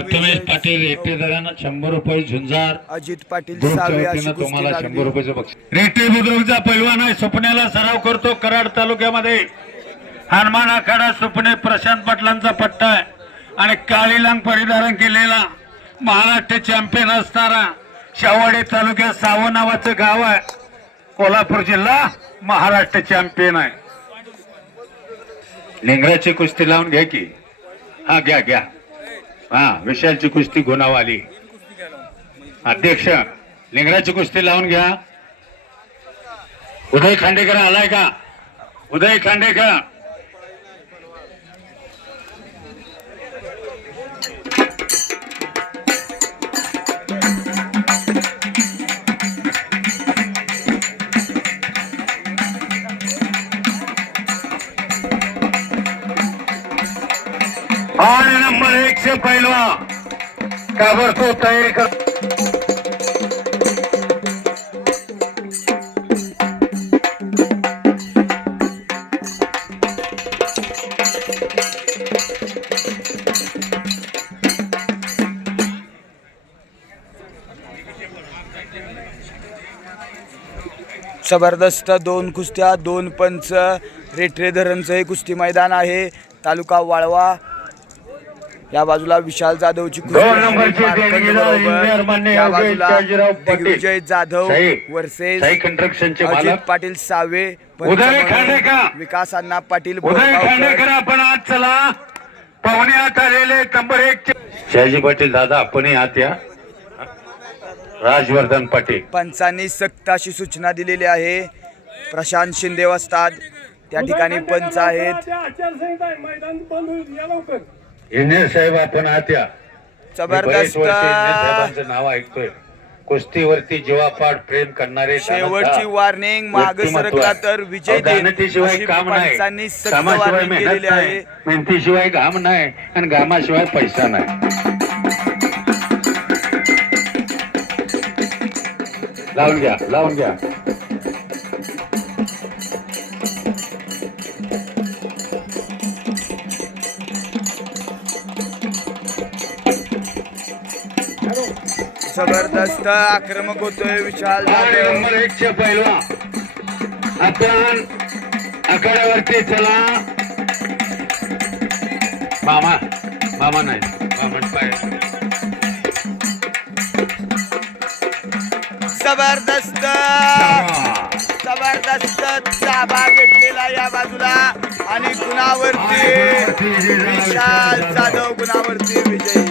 पाटील रेट्टेदारांना शंभर रुपये झुंजार. अजित पाटील ग्रुपच्या सावे अशी वतीनं कुस्ती तुम्हाला लागली. शंभर रुपयाचं बक्षीस. रेट्टे बुद्रुकचा पैलवान आहे सुपण्याला सराव करतो कराड तालुक्यामध्ये. हनुमान आखाडा सुपणे प्रशांत पाटलांचा पट्टा आहे. आणि काळी लांग परिधारण केलेला महाराष्ट्र चॅम्पियन असणारा शावडे तालुक्यात सावं नावाचं गाव आहे. कोल्हापूर जिल्हा महाराष्ट्र चॅम्पियन आहे. लिंगराची कुस्ती लावून घ्या की. हा घ्या घ्या. हा विशालची कुस्ती गुणावाली अध्यक्ष लिंगराची कुस्ती लावून घ्या. उदय खांडेकर आलाय का? उदय खांडेकर. आणि नंबर एकशे पहिलवा. काबरतो तयारी कर? जबरदस्त दोन कुस्त्या दोन पंच रेटरे धरणचं हे कुस्ती मैदान आहे. तालुका वाळवा या बाजूला विशाल जाधवची या बाजूला. दिग्विजय जाधव वर्सेस अजित मालक. पाटील सावे. विकास अण्णा पाटील आपण आज चला. पाहुणे आत आलेले नंबर एक शहाजी पाटील दादा आपण आत या. राजवर्धन पाटील. पंचांनी सक्त अशी सूचना दिलेली आहे. प्रशांत शिंदे वस्ताद. त्या ठिकाणी पंच आहेत. इंजिनियर साहेब आपण आत या बरेच जबरदस्त. वर्ष इंजिनियर साहेबांचं नाव ऐकतोय. कुस्तीवरती जीवापाड प्रेम करणारे शेवटची वार्निंग माग व्यक्तिमत्व सरकला आहे. तर विजय अहो, अशी काम नाही. पंचांनी सक्त कामाशिवाय वार्निंग मेहनत केलेली नाही. आहे. मेहनतीशिवाय घाम नाही आणि घामाशिवाय पैसा नाही. लावून घ्या लावून घ्या. जबरदस्त आक्रमक होतोय विशाल नंबर एकशे पहिलवा. आपण आखाड्यावरती चला. मामा मामा नाही. मामा पाय. जबरदस्त. जबरदस्त ताबा घेतलेला या बाजूला. आणि गुणावरती. विशाल जाधव गुणावरती विजयी.